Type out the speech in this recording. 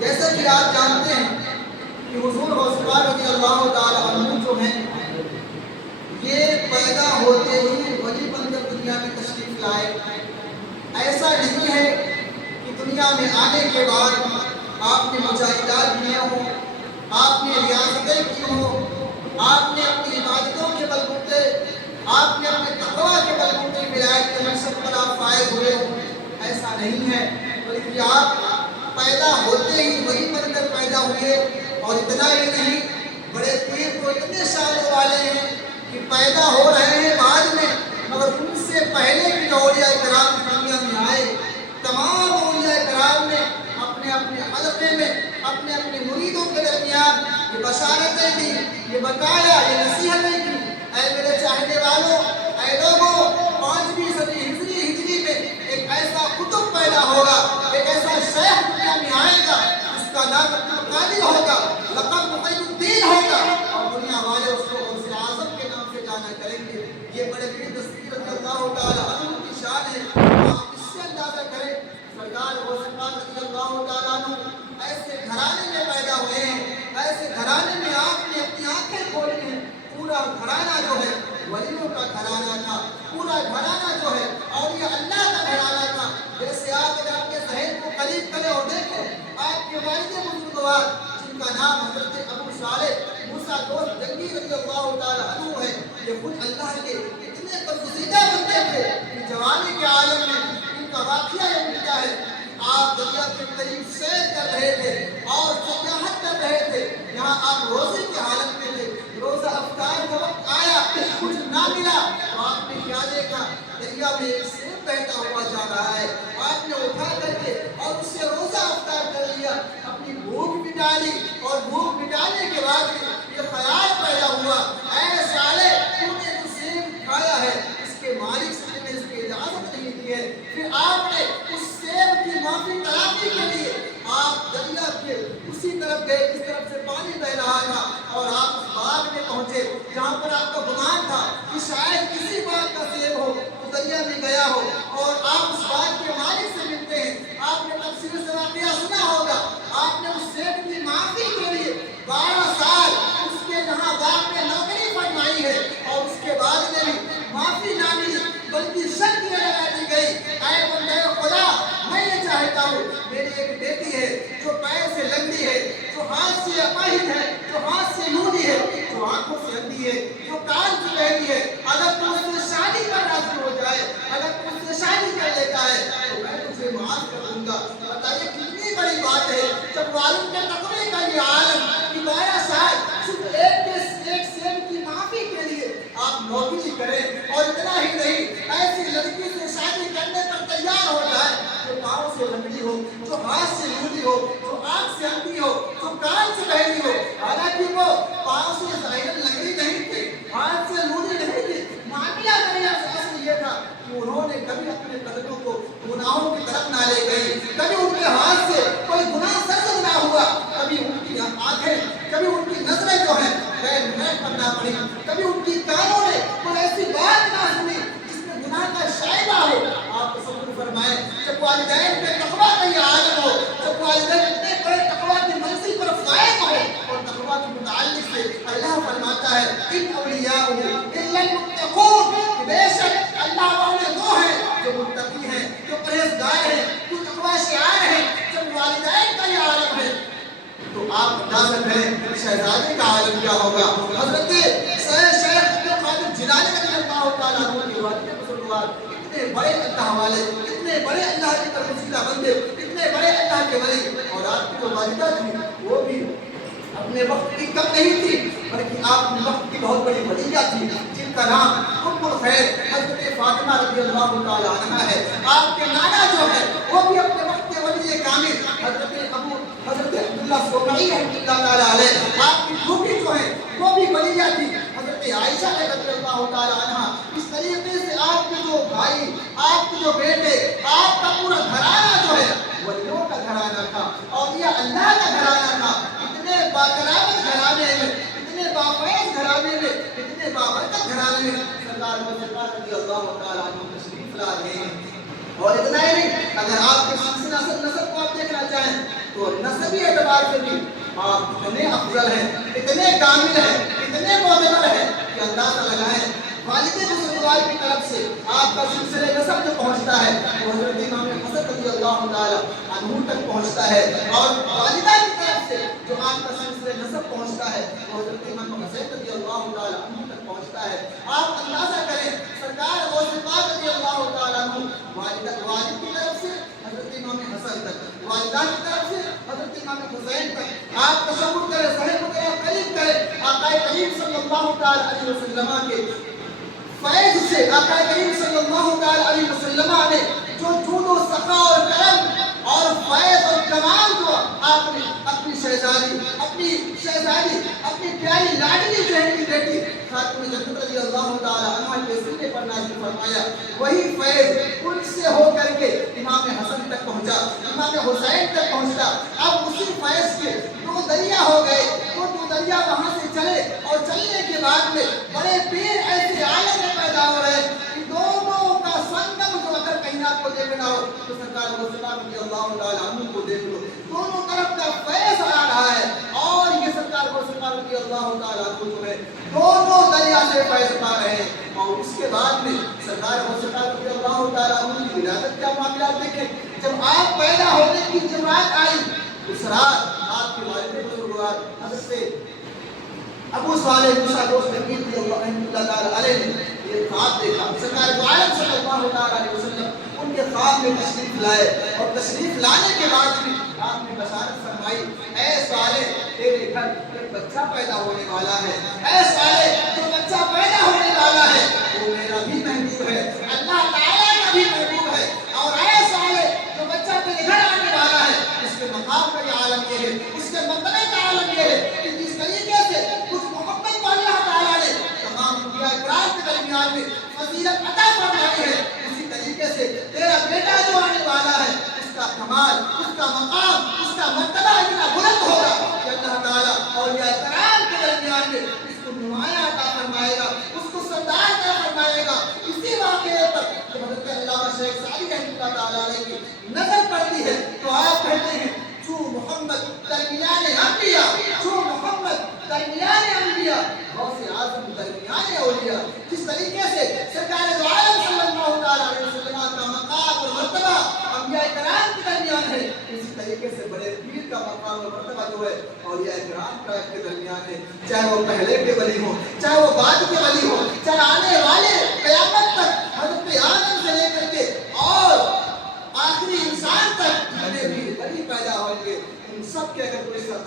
جیسا کہ آپ جانتے ہیں کہ حضور غوث پاک رضی اللہ تعالی عنہ جو ہیں یہ پیدا ہوتے ہی ولی بن کر دنیا میں تشریف لائے. ایسا نہیں ہے کہ دنیا میں آنے کے بعد آپ نے مجاہدات کیے ہوں, آپ نے ریاستیں کی ہوں, آپ نے اپنی عبادتوں کے بلبوتے, آپ نے اپنے تقویٰ کے بلبوتے ولایت کے منصب پر آپ فائز ہوئے ہوں. ایسا نہیں ہے, بلکہ آپ پیدا ہوتے ہی وہی بن کر پیدا ہوئے. اور اتنا ہی نہیں, بڑے پیر تو اتنے شانوں والے ہیں کہ پیدا ہو رہے ہیں بعد میں, مگر ان سے پہلے بھی جو اولیاء کرام دنیا میں آئے, تمام اولیاء کرام نے اپنے اپنے حلقے میں اپنے اپنے مریدوں کے درمیان یہ بشارتیں دی, یہ بتایا, یہ نصیحتیں کی, اے میرے چاہنے والوں, اے لوگوں, 5ویں صدی ہجری میں ایک ایسا قطب پیدا ہوگا, ایک ایسا شیخ دنیا میں آئے گا جس کا نام عبدالقادر ہوگا, لقب مقیم الدین ہوگا, اور دنیا والے اس کو غوث اعظم کے نام سے جانا کریں گے. یہ بڑے پیر دستگیر رضی اللہ تعالی عنہ کی شان ہے. آپ اس سے اندازہ کریں, سرکار غوث پاک رضی اللہ تعالی عنہ ایسے گھرانے میں پیدا ہوئے ہیں, ایسے گھرانے میں آپ نے اپنی آنکھیں کھولی ہیں. پورا گھرانہ جو ہے ولیوں کا گھرانہ تھا, پورا گھرانہ جو ہے اولیاء اللہ کا گھرانہ تھا. جیسے آپ اگر اپنے ذہن کو قریب کریں اور دیکھیں, آپ کے والد بزرگوار جن کا نام حضرت ابو صالح موسیٰ دوست جنگی رضی اللہ تعالی عنہ ہے, یہ خود اللہ کے اتنے برگزیدہ بندے تھے کہ جوانی کے عالم میں ان کا واقعہ یہ ملتا ہے. آپ دریا کے قریب سیر کر رہے تھے اور سیاحت کر رہے تھے, یہاں آپ روزے کی حالت میں تھے. روزہ افطار کا وقت آیا, کچھ نہ ملا تو آپ نے کیا دیکھا, دریا میں ایک سیب بہتا ہوا جا رہا ہے. آپ نے اٹھا کر کے اور اس سے روزہ افطار کر لیا, اپنی بھوک مٹا لی, اور بھوک مٹانے کے بعد یہ خیال پیدا ہوا, اے سالے, تو نے جو سیب کھایا ہے اس کے مالک سے نے اس کی اجازت نہیں دی ہے. پھر آپ نے اس سیب کی معافی تلافی کے لیے آپ دریا کے اسی طرف گئے جس طرف سے پانی بہ رہا تھا, اور آپ اس باغ میں پہنچے جہاں پر آپ کا گمان تھا کہ شاید کسی باغ کا سیب ہو, تو دریا میں گیا ہو اور آپ اس باغ کے مالک سے ملتے ہیں. آپ نے تفسیر سے واقعہ سنا ہوگا, آپ نے اس سیب کی معافی کے لیے 12 سال اس کے جہاں باغ میں نوکری فرمائی ہے, اور اس کے بعد میں بھی معافی نہ ملی بلکہ شرط یہ لگا دی گئی, اے بندے خدا, میں یہ چاہتا ہوں میری ایک بیٹی ہے جو پیر سے لنگڑی ہے, جو ہاتھ سے اپاہج ہے, جو ہاتھ سے لونی ہے, جو آنکھوں سے اندھی ہے, جو کان سے بہری ہے, اگر تو اس سے شادی پر راضی ہو جائے, اگر تو اس سے شادی کر لیتا ہے تو میں تجھے معاف کر دوں گا. بتائیے کتنی بڑی بات ہے جب والد کے تقوی کا یہ عالم کہ 12 سال صرف ایک سیب کی معافی کے لیے آپ نوکری کریں, اور اتنا ہی نہیں, ایسی لڑکی سے شادی کرنے پر تیار ہو جائے جو پاؤں سے لنگڑی ہو, جو ہاتھ سے لونی ہو, جو آنکھ سے اندھی ہو, جو کان سے بہری ہو. حالانکہ وہ پاؤں سے ظاہراً لنگڑی نہیں تھی, ہاتھ سے لونی نہیں تھی, معاملہ دریا سے اصل یہ تھا کہ انہوں نے کبھی اپنے قدموں کو گناہوں کی طرف نہ لے گئی, کبھی ان کے ہاتھ سے کوئی گناہ سرزد نہ ہوا, کبھی ان کی آنکھیں, کبھی ان کی نظریں جو ہیں غیر محب پر نہ پڑی, کبھی ان کی کانوں نے کوئی ایسی بات نہ سنی جس میں گناہ کا شائبہ ہو. آپ تصور فرمائیں, جب والدین کے تقویٰ کا یہ عالم ہو, جب والدین اتنے بڑے تقویٰ کی منزل پر فائز ہو, اور تقویٰ کے متعلق سے اللہ فرماتا ہے ان اولیاء الا المتقون, بے شک اللہ والے وہ ہیں جو متقی ہیں, جو پرہیزگار ہیں, جو تقویٰ شعار ہیں. جب والدین کا یہ عالم ہے تو آپ اندازہ کریں شہزادے کا عالم کیا ہوگا. حضرت شیخ عبدالقادر جیلانی رضی اللہ تعالیٰ عنہ کے والد بزرگوار اتنے بڑے اللہ والے, اتنے بڑے اللہ کے برگزیدہ بندے, اتنے بڑے اللہ کے ولی, اور آپ کی جو والدہ تھی وہ بھی اپنے وقت کی کم نہیں تھی بلکہ آپ اپنے وقت کی بہت بڑی ولیہ تھی, جن کا نام ام الخیر حضرت فاطمہ رضی اللہ تعالیٰ عنہ ہے. آپ کے نانا جو ہے وہ بھی اپنے وقت کے ولی کامل حضرت عبداللہ سومعی رحمۃ اللہ تعالیٰ علیہ, آپ کی پھوپھی جو ہے وہ بھی ولیہ تھی, حضرت عائشہ رضی اللہ تعالیٰ عنہ. اس طریقے سے آپ کے جو بھائی, آپ کے جو بیٹے, آپ کا پورا گھرانہ جو ہے ولیوں کا گھرانہ تھا, اولیاء اللہ کا گھرانہ تھا. اتنے باکرامت گھرانے میں, اتنے بافیض گھرانے میں, اتنے بابرکت گھرانے میں سرکار غوث پاک رضی اللہ تعالیٰ عنہ تشریف لا رہے ہیں. اور اتنا ہی نہیں, اگر آپ کے سلسلہ نسب کو آپ دیکھنا چاہیں تو نسبی اعتبار سے بھی آپ اتنے افضل ہیں، اتنے کامل ہیں، اتنے معتبر ہیں کہ اندازہ لگائیں والد بزرگوار کی طرف سے آپ کا سلسلہ نسب جو پہنچتا ہے وہ حضرت امام حسن رضی اللہ تعالی عنہ تک پہنچتا ہے، اور والدہ کی طرف سے جو آپ کا سلسلہ نسب پہنچتا ہے وہ حضرت امام حسین رضی اللہ تعالی عنہ تک پہنچتا ہے۔ آپ اندازہ کریں سرکار غوث پاک رضی اللہ تعالی عنہ والد کی طرف سے حضرت امام حسن تک، والدہ کی طرف سے حضرت امام حسین تک۔ آپ تصور کریں، صحیح کریں، قریب کریں، آقا کریم صلی اللہ تعالی علیہ وسلم کے فیض سے، آقا کریم صلی اللہ تعالی علیہ وسلم نے جو جود و سخا اور کرم اور فیض اور کمال جو آپ نے اپنی شہزادی اپنی پیاری لاڈلی بہن کی بیٹی خاتون جنت رضی اللہ تعالی عنہ کے سینے پر نازل فرمایا، وہی فیض ان سے ہو کر کے امام حسن تک پہنچا، امام حسین تک پہنچا۔ اب اسی فیض کے دو دریا ہو گئے، وہ دو دریا وہاں سے چلے، اور چلنے کے بعد میں بڑے پیر ایسے عالم میں پیدا ہو رہے کہ دونوں کا سنگم جو اگر کہیں آپ کو دیکھنا ہو تو سرکار غوث پاک رضی اللہ تعالی عنہ کو دیکھ لو، دونوں طرف کا فیض آ رہا ہے، اور یہ سرکار غوث پاک رضی اللہ تعالی عنہ جو ہے دونوں دریا سے فیض پا رہے ہیں۔ اور اس کے بعد میں سرکار غوث پاک رضی اللہ تعالی عنہ کی ولادت کا معاملات دیکھیں، جب آپ پیدا ہونے کی جب رات آئی، اس رات آپ کے والد بزرگوار حضرت ابو صالح موسیٰ دوست نبی رضی اللہ تعالی علیہ نے یہ خواب دیکھا، سرکار دو عالم صلی اللہ تعالی علیہ وسلم ان کے خواب میں تشریف لائے، اور تشریف لانے کے بعد بھی آپ نے بشارت فرمائی، اے صالح تیرے گھر ایک بچہ پیدا ہونے والا ہے، اے صالح جو بچہ پیدا ہونے والا ہے وہ میرا بھی محبوب ہے، اللہ تعالیٰ کا بھی محبوب ہے، اور اے صالح جو بچہ تیرے گھر آنے والا ہے اس کے مقام کا یہ عالم یہ ہے، اس کے مرتبے کا عالم یہ ہے کہ جس طریقے سے اس محبت کو اللہ تعالیٰ نے تمام انبیاء اکرام کے درمیان میں فضیلت عطا فرمائی ہے، اسی طریقے سے تیرا بیٹا جو آنے والا ہے اس کا کمال، اس کا مقام، اس کا مرتبہ اتنا بلند ہوگا کہ اللہ تعالیٰ اولیاء اکرام کے درمیان میں اس کو نمایاں عطا فرمائے گا، اس کو سردار عطا فرمائے گا۔ اسی واقعے پر جب حضرت علامہ شیخ سعدی رحمۃ اللہ تعالیٰ علیہ کی نظر پڑتی ہے تو آپ کہتے ہیں جو محمد درمیان انبیاء، جو محمد درمیان انبیاء، غوث اعظم درمیان اولیاء، جس طریقے سے سرکار دو عالم صلی اللہ تعالی علیہ وسلم کا مقام اور مرتبہ انبیاء کرام کے درمیان ہے، اسی طریقے سے بڑے پیر کا مقام اور مرتبہ جو ہے اولیاء کرام کے درمیان ہے، چاہے وہ پہلے کے ولی ہوں، چاہے وہ بعد کے ولی ہوں، چاہے آنے والے قیامت تک حضرت آدم سے لے کر کے اور آخری انسان تک جتنے بھی ولی پیدا ہوں گے ان سب کے اگر کوئی سردار